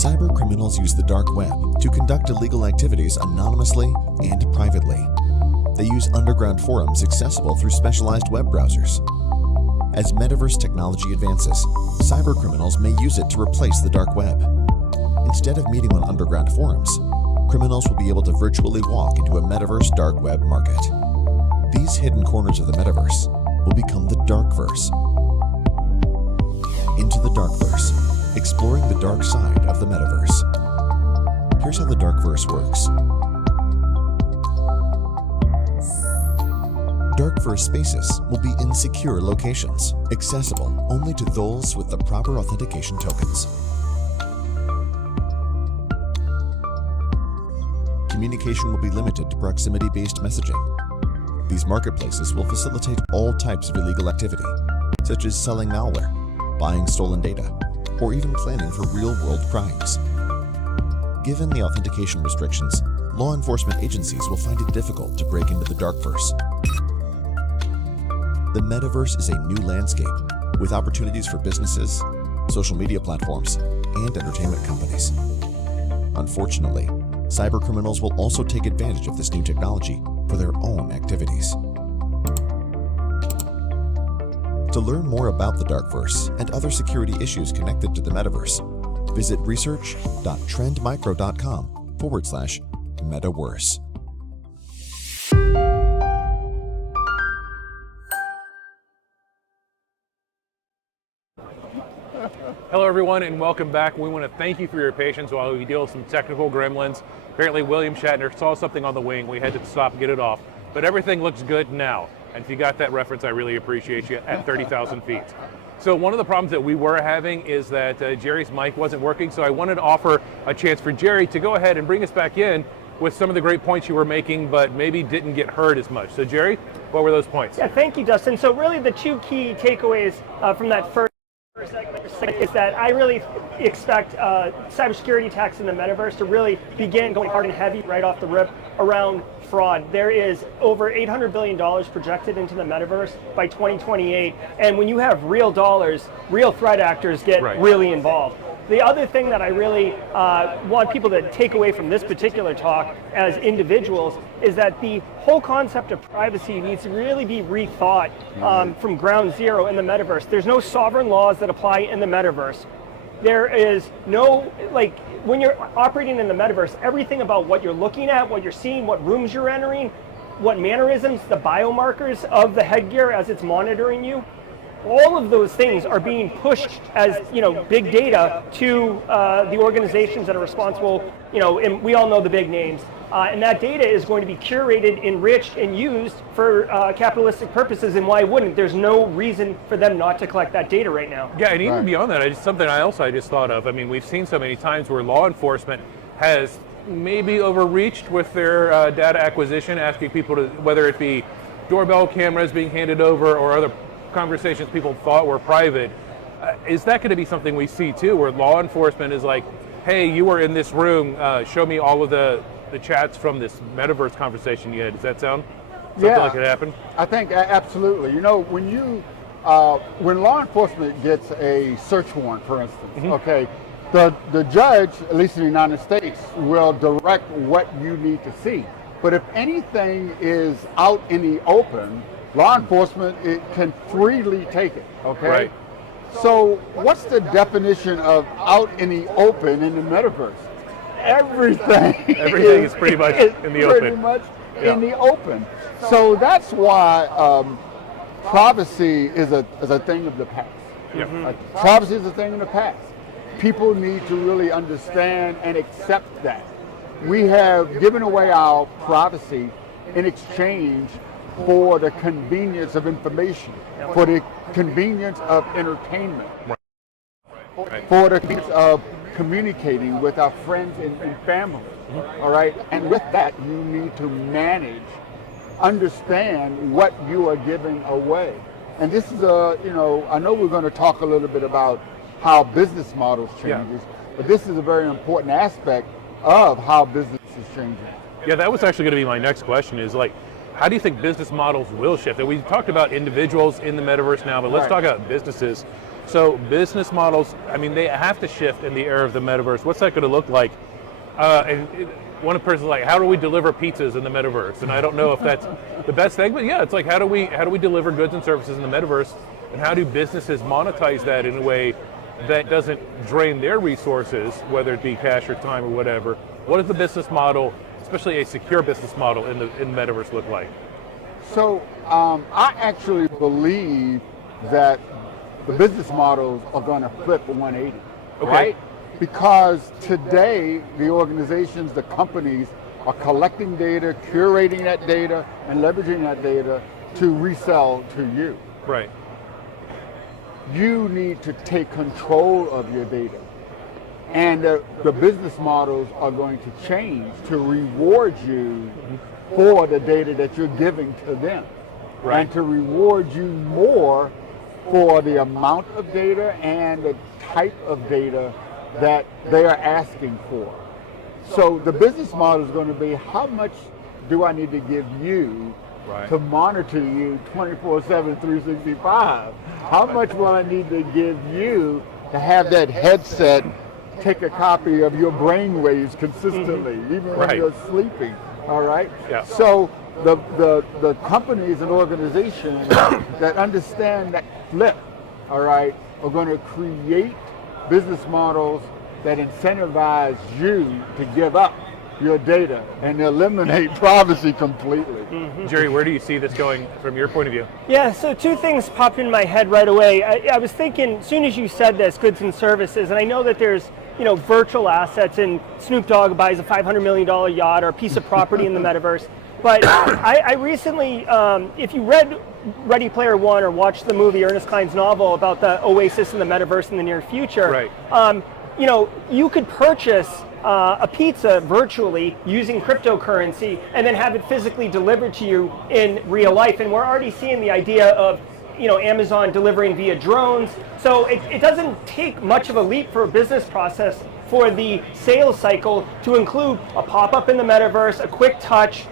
Cyber criminals use the dark web to conduct illegal activities anonymously and privately. They use underground forums accessible through specialized web browsers. As metaverse technology advances, cyber criminals may use it to replace the dark web. Instead of meeting on underground forums, criminals will be able to virtually walk into a metaverse dark web market. These hidden corners of the metaverse will become the darkverse. Into the darkverse, exploring the dark side of the metaverse. Here's how the darkverse works. Darkverse spaces will be in secure locations, accessible only to those with the proper authentication tokens. Communication will be limited to proximity-based messaging. These marketplaces will facilitate all types of illegal activity, such as selling malware, buying stolen data, or even planning for real-world crimes. Given the authentication restrictions, law enforcement agencies will find it difficult to break into the darkverse. The metaverse is a new landscape with opportunities for businesses, social media platforms, and entertainment companies. Unfortunately, cybercriminals will also take advantage of this new technology for their own activities. To learn more about the darkverse and other security issues connected to the metaverse, visit research.trendmicro.com/Metaworse. Hello everyone and welcome back. We want to thank you for your patience while we deal with some technical gremlins. Apparently William Shatner saw something on the wing. We had to stop and get it off. But everything looks good now. And if you got that reference, I really appreciate you at 30,000 feet. So one of the problems that we were having is that Jerry's mic wasn't working. So I wanted to offer a chance for Jerry to go ahead and bring us back in with some of the great points you were making, but maybe didn't get heard as much. So Jerry, what were those points? Yeah, thank you, Dustin. So really the two key takeaways from that first segment is that I really expect cybersecurity attacks in the metaverse to really begin going hard and heavy right off the rip around fraud. There is over $800 billion projected into the metaverse by 2028, and when you have real dollars, real threat actors get really involved. The other thing that I really want people to take away from this particular talk as individuals is that the whole concept of privacy needs to really be rethought from ground zero in the metaverse. There's no sovereign laws that apply in the metaverse. There is no, when you're operating in the metaverse, everything about what you're looking at, what you're seeing, what rooms you're entering, what mannerisms, the biomarkers of the headgear as it's monitoring you, all of those things are being pushed as big data to the organizations that are responsible, and we all know the big names. And that data is going to be curated, enriched, and used for capitalistic purposes, and why wouldn't? There's no reason for them not to collect that data right now. Yeah, and even beyond that, something else I just thought of. I mean, we've seen so many times where law enforcement has maybe overreached with their data acquisition, asking people to, whether it be doorbell cameras being handed over or other conversations people thought were private. Is that going to be something we see too, where law enforcement is like, hey, you were in this room, show me all of the chats from this metaverse conversation you had? Does that sound something like it happened? I think absolutely. When law enforcement gets a search warrant, for instance, okay, the judge, at least in the United States, will direct what you need to see. But if anything is out in the open, law enforcement, it can freely take it, okay? Right. So what's the definition of out in the open in the metaverse? Everything. Everything is pretty much in the open. Pretty much in the open. So that's why privacy is a thing of the past. Privacy is a thing of the past. People need to really understand and accept that. We have given away our privacy in exchange for the convenience of information, for the convenience of entertainment, for the convenience of communicating with our friends and family, all right? And with that, you need to manage, understand what you are giving away. And this is I know we're going to talk a little bit about how business models changes, but this is a very important aspect of how business is changing. Yeah, that was actually going to be my next question, is how do you think business models will shift? And we talked about individuals in the metaverse now, but let's talk about businesses. So business models, I mean, they have to shift in the era of the metaverse. What's that going to look like? One person's like, how do we deliver pizzas in the metaverse? And I don't know if that's the best thing, but yeah, it's like, how do we deliver goods and services in the metaverse, and how do businesses monetize that in a way that doesn't drain their resources, whether it be cash or time or whatever? What does the business model, especially a secure business model, in the metaverse look like? So I actually believe that the business models are going to flip 180, Okay. right? Because today, the organizations, the companies are collecting data, curating that data, and leveraging that data to resell to you. Right. You need to take control of your data. And the business models are going to change to reward you for the data that you're giving to them. Right. And to reward you more for the amount of data and the type of data that they are asking for. So the business model is going to be, how much do I need to give you to monitor you 24/7, 365? How much will I need to give you to have that headset take a copy of your brain waves consistently, even when you're sleeping? All right. Yeah. So the companies and organizations that understand that flip, all right, are going to create business models that incentivize you to give up your data and eliminate privacy completely. Jerry, where do you see this going from your point of view? Yeah, so two things popped in my head right away. I was thinking, as soon as you said this, goods and services, and I know that there's virtual assets, and Snoop Dogg buys a $500 million yacht or a piece of property in the metaverse. But I recently, if you read Ready Player One or watched the movie Ernest Cline's novel about the oasis in the metaverse in the near future, you could purchase a pizza virtually using cryptocurrency and then have it physically delivered to you in real life. And we're already seeing the idea of Amazon delivering via drones. So it doesn't take much of a leap for a business process for the sales cycle to include a pop-up in the metaverse, a quick touch,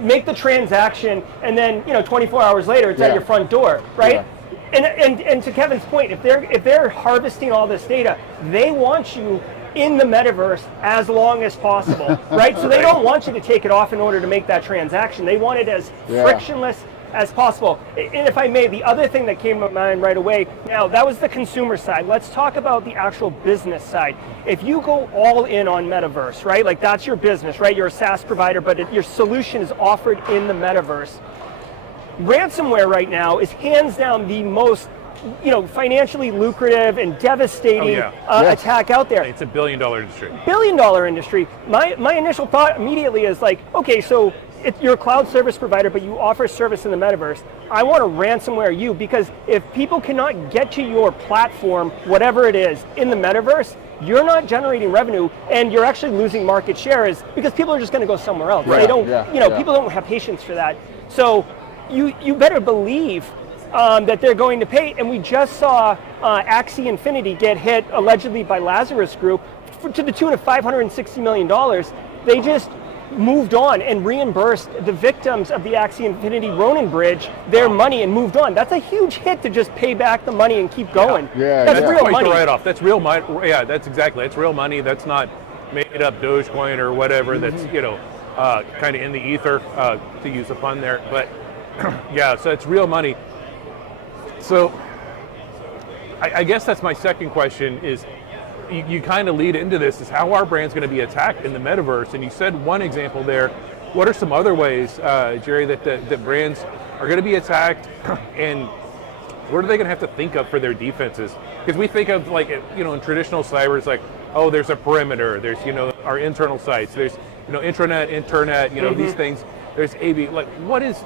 make the transaction, and then 24 hours later it's at your front door, right? Yeah. And to Kevin's point, if they're harvesting all this data, they want you in the metaverse as long as possible, right? So they don't want you to take it off in order to make that transaction. They want it as frictionless as possible. And if I may, the other thing that came to mind right away, now that was the consumer side. Let's talk about the actual business side. If you go all in on Metaverse, right, like that's your business, right? You're a SaaS provider, but your solution is offered in the Metaverse. Ransomware right now is hands down the most financially lucrative and devastating attack out there. It's a $1 billion industry. $1 billion industry. My initial thought immediately is like, okay, so you're a cloud service provider, but you offer service in the metaverse. I want to ransomware you, because if people cannot get to your platform, whatever it is, in the metaverse, you're not generating revenue, and you're actually losing market share, because people are just going to go somewhere else. They don't, people don't have patience for that. So you better believe that they're going to pay. And we just saw Axie Infinity get hit allegedly by Lazarus Group to the tune of $560 million. They just moved on and reimbursed the victims of the Axie Infinity Ronin Bridge their money and moved on. That's a huge hit to just pay back the money and keep going. That's real money. Write-off. That's real money. Yeah, that's exactly. It's real money. That's not made up Dogecoin or whatever. That's kind of in the ether, to use a pun there. But so it's real money. So I guess that's my second question is, you kind of lead into this, is how our brand's going to be attacked in the metaverse. And you said one example there. What are some other ways, Jerry, that brands are going to be attacked, and what are they going to have to think of for their defenses? Because we think of, like, in traditional cyber, it's like, oh, there's a perimeter, there's, our internal sites, there's, intranet, internet, these things, there's AV. Like, what is,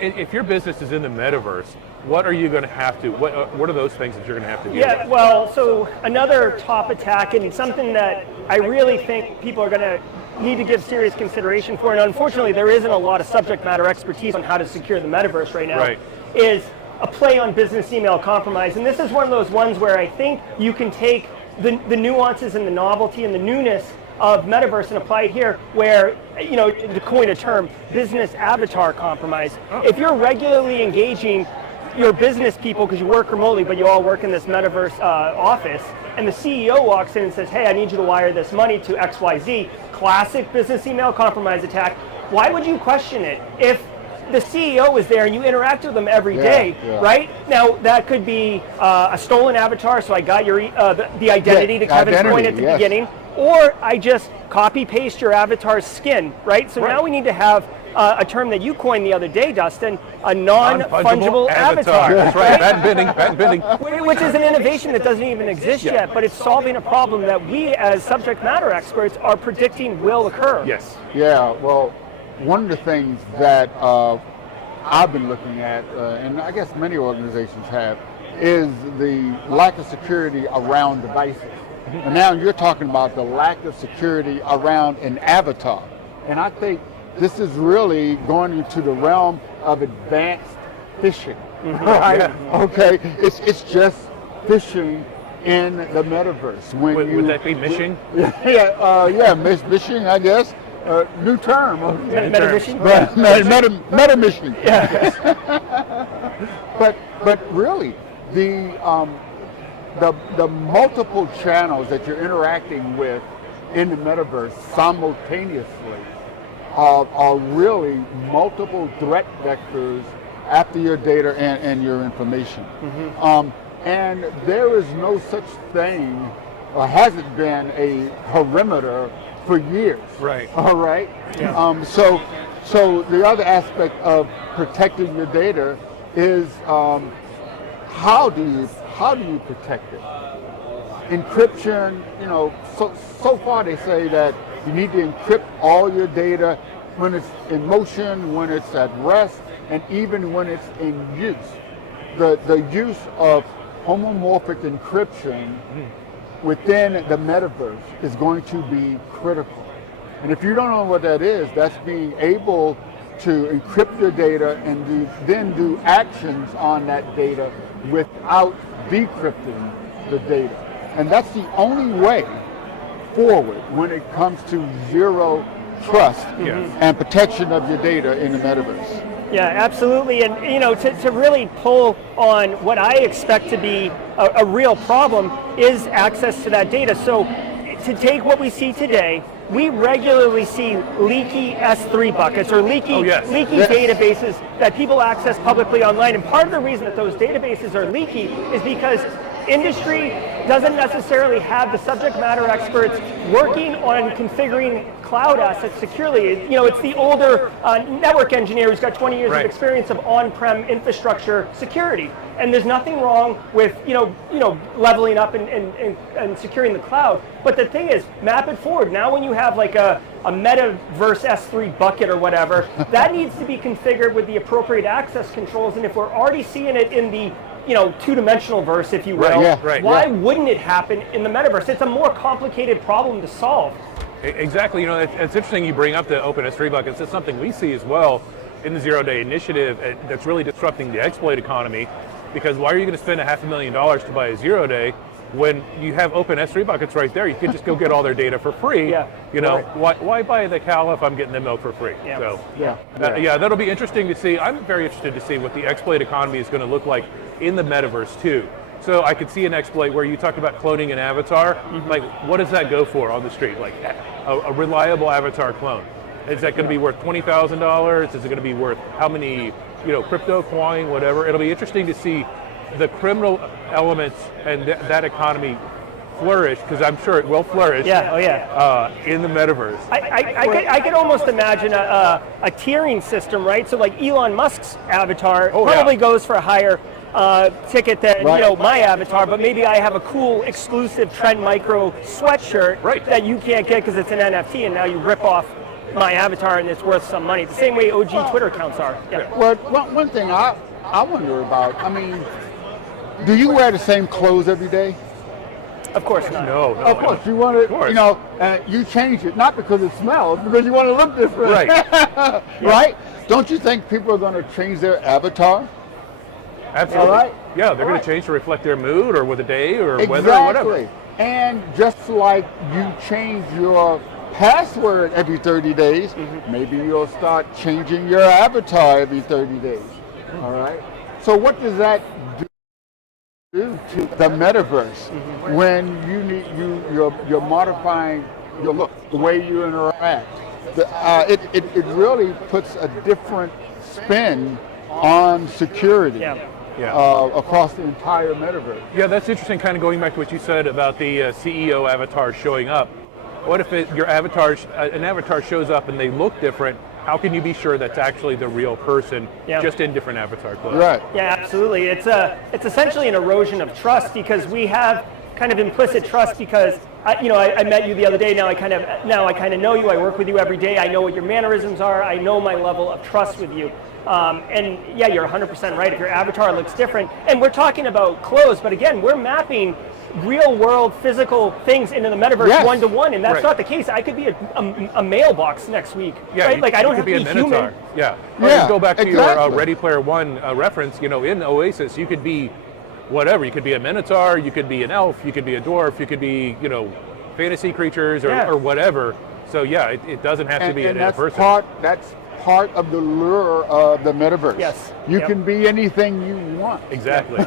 if your business is in the metaverse, what are you going to have to, what are those things that you're going to have to do? Yeah, well, so another top attack, and something that I really think people are going to need to give serious consideration for, and unfortunately there isn't a lot of subject matter expertise on how to secure the metaverse right now, is a play on business email compromise. And this is one of those ones where I think you can take the nuances and the novelty and the newness of metaverse and apply it here, where, to coin a term, business avatar compromise. If you're regularly engaging your business people, because you work remotely, but you all work in this metaverse office, and the CEO walks in and says, hey, I need you to wire this money to XYZ, classic business email compromise attack. Why would you question it if the CEO is there and you interact with them every day, right? Now, that could be a stolen avatar, so I got your the identity to Kevin's point at the beginning, or I just copy paste your avatar's skin, right? So now we need to have a term that you coined the other day, Dustin, a non-fungible avatar. That's right, patent pending. Which is an innovation that doesn't even exist yet, but it's solving a problem that we as subject matter experts are predicting will occur. Yes. Yeah, well, one of the things that I've been looking at, and I guess many organizations have, is the lack of security around devices. And now you're talking about the lack of security around an avatar. And I think this is really going into the realm of advanced phishing. Right? Yeah. Okay, it's just phishing in the metaverse. Would that be mishing? Mishing, I guess. New term. Meta-mishing? Meta-mishing. But really, the multiple channels that you're interacting with in the metaverse simultaneously are really multiple threat vectors after your data and your information. And there is no such thing, or hasn't been, a perimeter for years. Right. All right. Yeah. So the other aspect of protecting your data is how do you protect it? Encryption. So far they say that you need to encrypt all your data when it's in motion, when it's at rest, and even when it's in use. The use of homomorphic encryption within the metaverse is going to be critical. And if you don't know what that is, that's being able to encrypt your data and then do actions on that data without decrypting the data. And that's the only way forward when it comes to zero trust and protection of your data in the metaverse. Yeah, absolutely. And to really pull on what I expect to be a real problem is access to that data. So to take what we see today, we regularly see leaky S3 buckets or leaky databases that people access publicly online. And part of the reason that those databases are leaky is because industry doesn't necessarily have the subject matter experts working on configuring cloud assets securely. It's the older network engineer who's got 20 years of experience of on-prem infrastructure security. And there's nothing wrong with leveling up and securing the cloud. But the thing is, map it forward. Now when you have like a Metaverse S3 bucket or whatever, that needs to be configured with the appropriate access controls. And if we're already seeing it in the two-dimensional verse, if you will, why wouldn't it happen in the metaverse? It's a more complicated problem to solve. Exactly. It's interesting you bring up the open S3 buckets. It's something we see as well in the zero-day initiative that's really disrupting the exploit economy, because why are you going to spend $500,000 to buy a zero-day when you have open S3 buckets right there? You can just go get all their data for free. Why buy the cow if I'm getting the milk for free? That'll be interesting to see. I'm very interested to see what the exploit economy is going to look like in the metaverse too. So I could see an exploit where you talked about cloning an avatar. Like, what does that go for on the street? Like a reliable avatar clone. Is that going to be worth $20,000? Is it going to be worth how many, crypto coin, whatever? It'll be interesting to see the criminal elements and that economy flourish, because I'm sure it will flourish. In the metaverse. I could almost imagine a tiering system, right? So like Elon Musk's avatar probably goes for a higher ticket than my avatar, but maybe I have a cool exclusive Trend Micro sweatshirt that you can't get because it's an NFT, and now you rip off my avatar and it's worth some money. The same way OG Twitter accounts are. Well, one thing I wonder about, do you wear the same clothes every day? Of course not. No. Of course, you want to, you change it, not because it smells, because you want to look different. Right. Right? Don't you think people are going to change their avatar? Absolutely. All right? Yeah, they're going to change to reflect their mood or with a day or weather or whatever. And just like you change your password every 30 days, maybe you'll start changing your avatar every 30 days. All right? So what does that do to the metaverse when you're modifying your look, the way you interact? It really puts a different spin on security. Across the entire metaverse. Yeah, that's interesting, kind of going back to what you said about the CEO avatar showing up. What if an avatar shows up and they look different? How can you be sure that's actually the real person, just in different avatar clothes? Right. Yeah, absolutely. It's essentially an erosion of trust, because we have kind of implicit trust because I met you the other day. Now I kind of know you. I work with you every day. I know what your mannerisms are. I know my level of trust with you. And yeah, you're 100% right. If your avatar looks different, and we're talking about clothes, but again, we're mapping real world physical things into the metaverse one-to-one, and that's not the case. I could be a mailbox next week, right? Like I don't have to be human. Yeah. Or you go back to your Ready Player One reference, in Oasis, you could be whatever. You could be a minotaur, you could be an elf, you could be a dwarf, you could be, fantasy creatures or whatever. So yeah, it doesn't have to be a person. That's part of the lure of the metaverse. Yes. You can be anything you want. Exactly.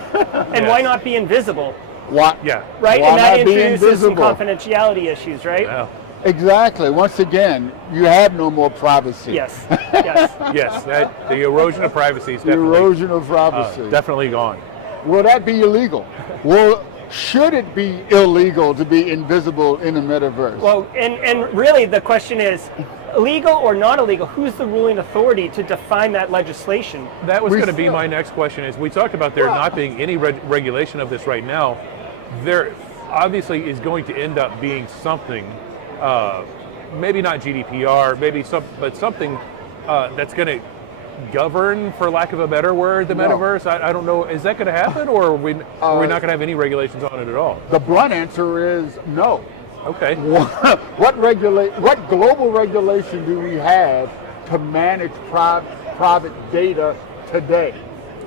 And why not be invisible? Why? Yeah. Right? Why And that not be introduces some invisible? confidentiality issues, right? Yeah. Exactly. Once again, you have no more privacy. Yes. Yes. Yes, the erosion of privacy is The erosion of privacy. definitely gone. Will that be illegal? Well, should it be illegal to be invisible in the metaverse? Well, and really the question is, illegal or not illegal, who's the ruling authority to define that legislation? That was going to be my next question. Is we talked about there not being any regulation of this right now. There obviously is going to end up being something, maybe not GDPR, but something that's going to govern, for lack of a better word, the metaverse. I don't know. Is that going to happen, or are we not going to have any regulations on it at all? The blunt answer is no. Okay. What global regulation do we have to manage private data today?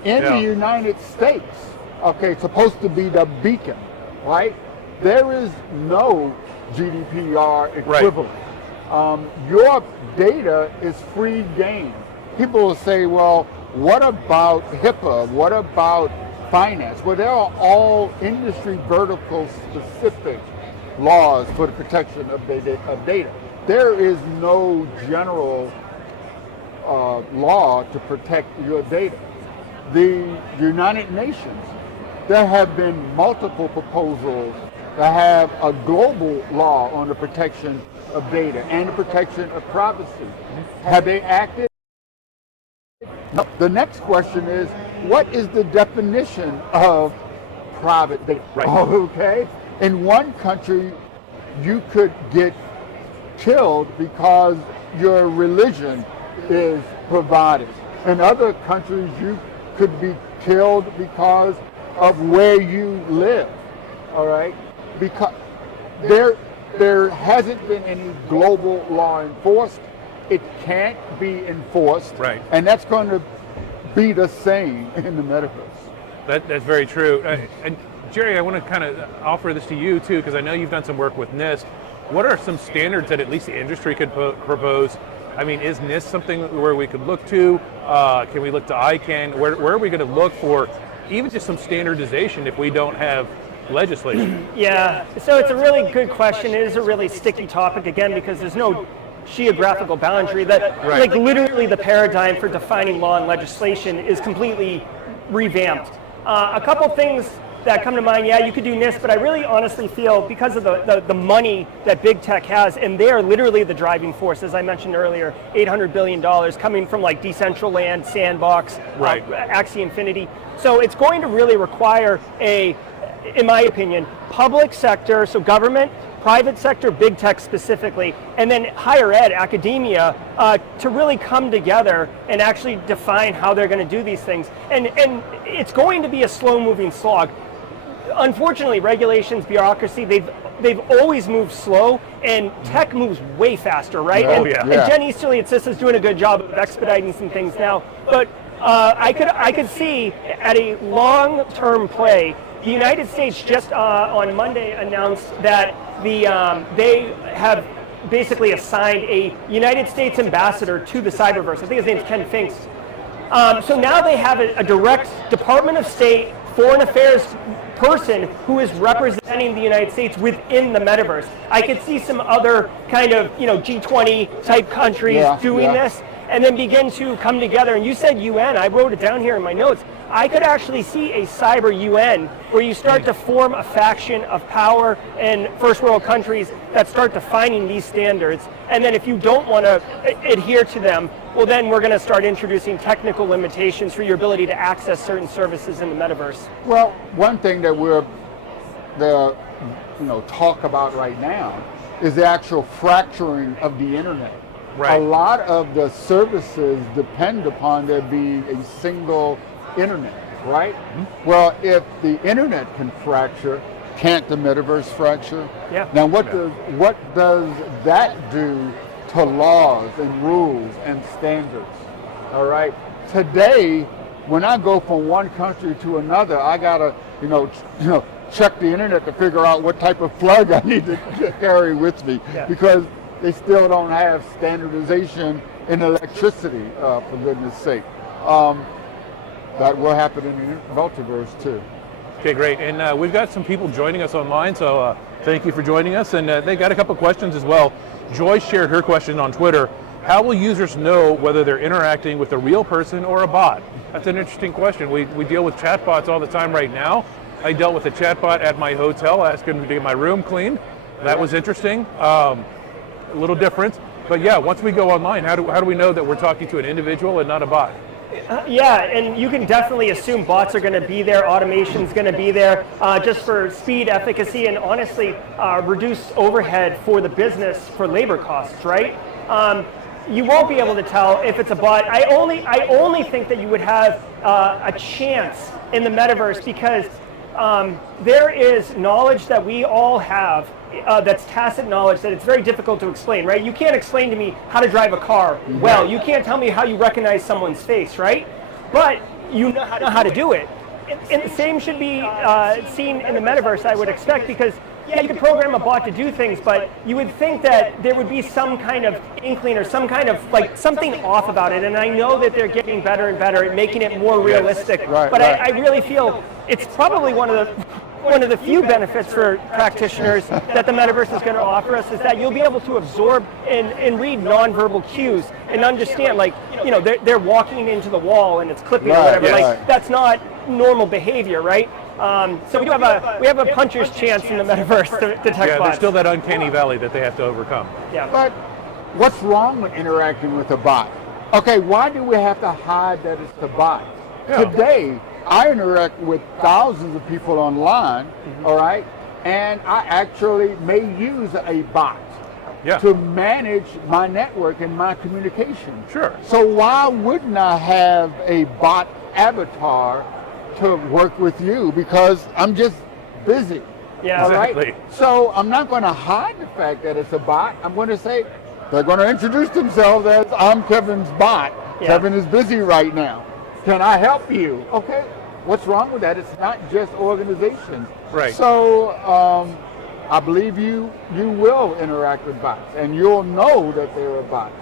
In the United States, it's supposed to be the beacon, right? There is no GDPR equivalent. Your data is free game. People will say, well, what about HIPAA? What about finance? Well, there are all industry vertical specific laws for the protection of data. There is no general law to protect your data. The United Nations, there have been multiple proposals to have a global law on the protection of data and the protection of privacy. Have they acted? No. The next question is, what is the definition of private data? Right. Okay. In one country, you could get killed because your religion is provided. In other countries, you could be killed because of where you live. All right? Because there hasn't been any global law enforced. It can't be enforced. Right. And that's going to be the same in the metaverse. That's very true. And Jerry, I want to kind of offer this to you too, because I know you've done some work with NIST. What are some standards that at least the industry could propose? I mean, is NIST something where we could look to? Can we look to ICANN? Where are we going to look for even just some standardization if we don't have legislation? Yeah, so it's a really good question. It is a really sticky topic, again, because there's no geographical boundary. Like literally the paradigm for defining law and legislation is completely revamped. A couple things that come to mind, you could do NIST, but I really honestly feel because of the money that big tech has, and they are literally the driving force, as I mentioned earlier, $800 billion coming from like Decentraland, Sandbox, Axie Infinity. So it's going to really require in my opinion, public sector, so government, private sector, big tech specifically, and then higher ed, academia, to really come together and actually define how they're going to do these things. And it's going to be a slow-moving slog. Unfortunately, regulations, bureaucracy, they've always moved slow, and tech moves way faster, right? And Jen Easterly at CISA is doing a good job of expediting some things now, but I could see at a long-term play. The United States just on Monday announced that they have basically assigned a United States ambassador to the cyberverse. I think his name's Ken Finks. So now they have a direct Department of State Foreign Affairs person who is representing the United States within the metaverse. I could see some other kind of G20 type countries doing this, and then begin to come together. And you said UN, I wrote it down here in my notes. I could actually see a cyber UN where you start to form a faction of power in first world countries that start defining these standards. And then if you don't want to adhere to them, well then we're going to start introducing technical limitations for your ability to access certain services in the metaverse. Well, one thing that we're talk about right now is the actual fracturing of the internet. Right. A lot of the services depend upon there being a single internet, right? Mm-hmm. Well, if the internet can fracture, can't the metaverse fracture? Yeah. Now, what does that do to laws and rules and standards? All right. Today, when I go from one country to another, I gotta, check the internet to figure out what type of plug I need to carry with me, because they still don't have standardization in electricity, for goodness sake. That will happen in the multiverse too. Okay, great. And we've got some people joining us online, so thank you for joining us. And they got a couple questions as well. Joy shared her question on Twitter. How will users know whether they're interacting with a real person or a bot? That's an interesting question. We deal with chatbots all the time right now. I dealt with a chatbot at my hotel, asking to get my room cleaned. That was interesting. A little different. But yeah, once we go online, how do we know that we're talking to an individual and not a bot? Yeah, and you can definitely assume bots are going to be there, automation's going to be there, just for speed, efficacy, and honestly, reduce overhead for the business for labor costs, right? You won't be able to tell if it's a bot. I only think that you would have a chance in the metaverse because there is knowledge that we all have that's tacit knowledge that it's very difficult to explain, right? You can't explain to me how to drive a car well. You can't tell me how you recognize someone's face, right? But you know how to do it. And the same should be seen in the metaverse, I would expect, because you can program a bot to do things, but you would think that there would be some kind of inkling or some kind of something off about it. And I know that they're getting better and better at making it more realistic. But I really feel it's probably one of the few benefits for practitioners that the metaverse is going to offer us is that you'll be able to absorb and read nonverbal cues and understand, they're walking into the wall and it's clipping or whatever. That's not normal behavior, right? So we have a puncher's chance in the metaverse to detect bots. There's still that uncanny valley that they have to overcome. Yeah. But what's wrong with interacting with a bot? Okay, why do we have to hide that it's a bot? Yeah. Today, I interact with thousands of people online, all right, and I actually may use a bot to manage my network and my communication. Sure. So why wouldn't I have a bot avatar to work with you? Because I'm just busy. Yeah, exactly. Right? So I'm not going to hide the fact that it's a bot. I'm going to say they're going to introduce themselves as I'm Kevin's bot. Yeah. Kevin is busy right now. Can I help you? Okay. What's wrong with that? It's not just organizations. Right. So I believe you will interact with bots, and you'll know that they're a bot.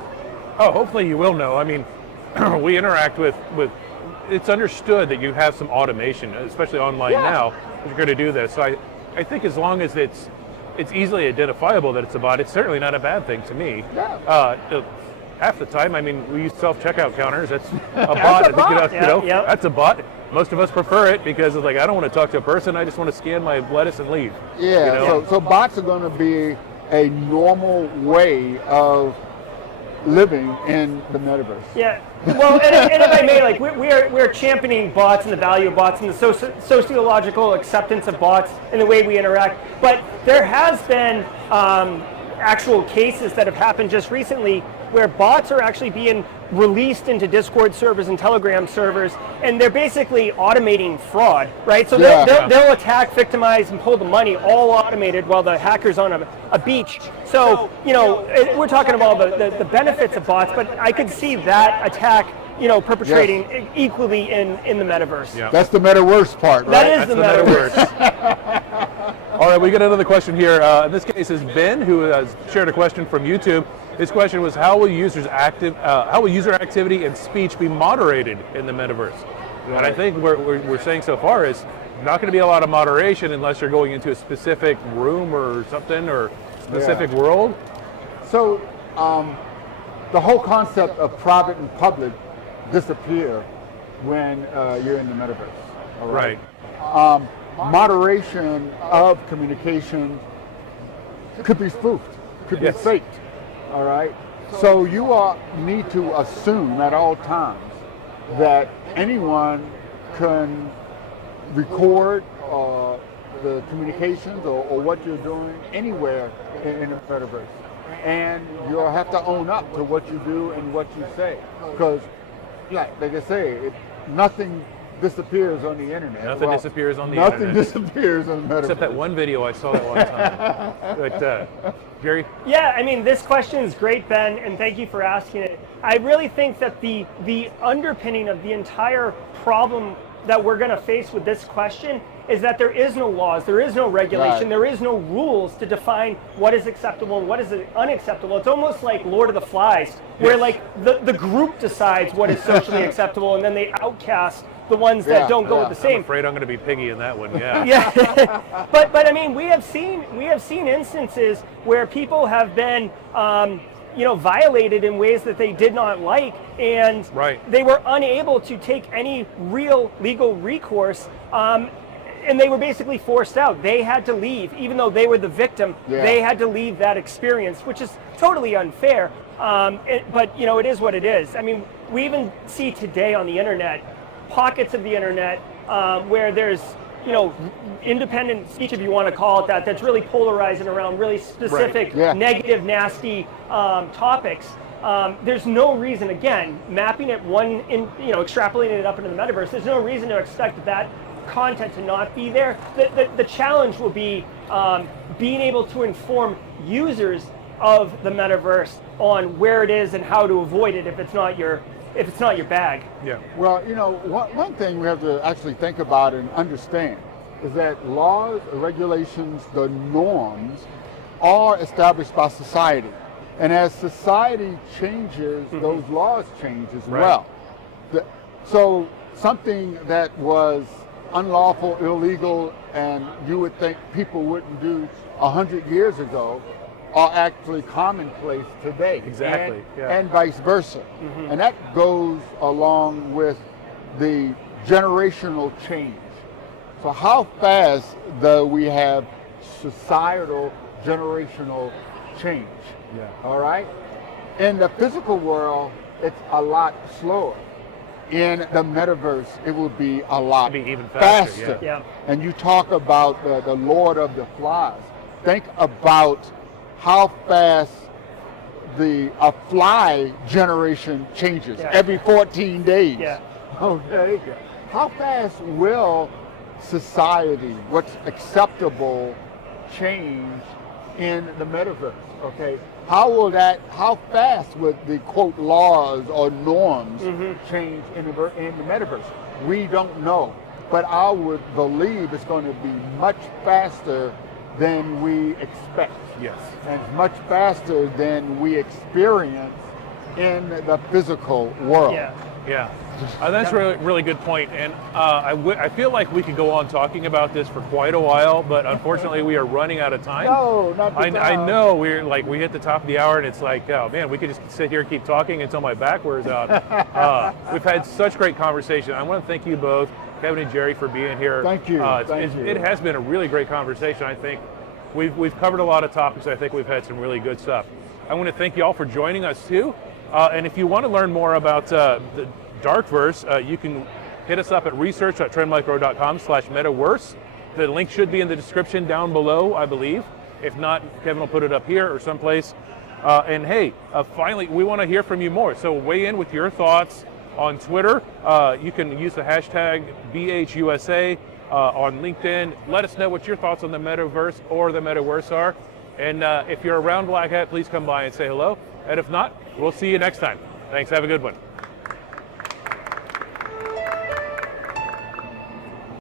Oh, hopefully you will know. I mean, we interact with. It's understood that you have some automation, especially online now, if you're going to do this. So I think as long as it's easily identifiable that it's a bot, it's certainly not a bad thing to me. Yeah. Half the time, I mean, we use self-checkout counters. That's a bot. That's a bot. Most of us prefer it because it's I don't want to talk to a person. I just want to scan my lettuce and leave. Yeah. So bots are going to be a normal way of living in the metaverse. Yeah. Well, and if I may, we're championing bots and the value of bots and the sociological acceptance of bots and the way we interact. But there has been actual cases that have happened just recently where bots are actually being released into Discord servers and Telegram servers, and they're basically automating fraud, right? So they'll attack, victimize, and pull the money, all automated while the hacker's on a beach. So, we're talking about the benefits of bots, but I could see that attack perpetrating equally in the metaverse. Yeah. That's the Metaworse part, right? That is the Metaverse. All right, we got another question here. In this case is Ben, who has shared a question from YouTube. His question was, how will user activity and speech be moderated in the metaverse? Right. And I think we're saying so far is not going to be a lot of moderation unless you're going into a specific room or something or specific world. So the whole concept of private and public disappear when you're in the metaverse. All right. Moderation of communication could be spoofed, could be faked. All right. So you need to assume at all times that anyone can record the communications or what you're doing anywhere in the metaverse. And you'll have to own up to what you do and what you say. Because, like I say, nothing disappears on the internet. Nothing disappears on the internet. Nothing disappears on the metaverse. Except that one video I saw that one time. But, Jerry? Yeah, I mean, this question is great, Ben, and thank you for asking it. I really think that the underpinning of the entire problem that we're going to face with this question is that there is no laws, there is no regulation, there is no rules to define what is acceptable and what is unacceptable. It's almost like Lord of the Flies, where like the group decides what is socially acceptable, and then they outcast the ones that don't go with the same. I'm afraid I'm going to be piggy in that one. Yeah. Yeah. but I mean, we have seen instances where people have been violated in ways that they did not like, and they were unable to take any real legal recourse, and they were basically forced out. They had to leave, even though they were the victim. They had to leave that experience, which is totally unfair. But it is what it is. I mean, we even see today on the internet, pockets of the internet where there's independent speech, if you want to call it that, that's really polarizing around really specific, negative, nasty topics. There's no reason, again, mapping it extrapolating it up into the metaverse, there's no reason to expect that content to not be there. The challenge will be being able to inform users of the metaverse on where it is and how to avoid it if it's not your bag. Yeah. Well, one thing we have to actually think about and understand is that laws, regulations, the norms are established by society. And as society changes, those laws change as well. So something that was unlawful, illegal, and you would think people wouldn't do 100 years ago are actually commonplace today. Exactly. And vice versa. And that goes along with the generational change. So how fast do we have societal generational change? All right? In the physical world, it's a lot slower. In the metaverse, it will be a lot even faster. And you talk about the Lord of the Flies. Think about how fast a fly generation changes every 14 days. Okay. How fast will society, what's acceptable, change in the metaverse? Okay. How fast would the quote laws or norms change in the metaverse? We don't know, but I would believe it's going to be much faster than we expect. Yes. And much faster than we experience in the physical world. Yeah. That's a really good point. And I feel like we could go on talking about this for quite a while, but unfortunately we are running out of time. No, not the time. I know we hit the top of the hour and it's like, oh man, we could just sit here and keep talking until my back wears out. We've had such great conversation. I want to thank you both, Kevin and Jerry, for being here. Thank you. It has been a really great conversation. I think we've covered a lot of topics. I think we've had some really good stuff. I want to thank you all for joining us too. And if you want to learn more about the Darkverse, you can hit us up at research.trendmicro.com/metaworse. The link should be in the description down below, I believe. If not, Kevin will put it up here or someplace. And hey, finally, we want to hear from you more. So weigh in with your thoughts on Twitter. You can use the hashtag BHUSA on LinkedIn. Let us know what your thoughts on the Metaverse or the Metaworse are. And if you're around Black Hat, please come by and say hello. And if not, we'll see you next time. Thanks. Have a good one.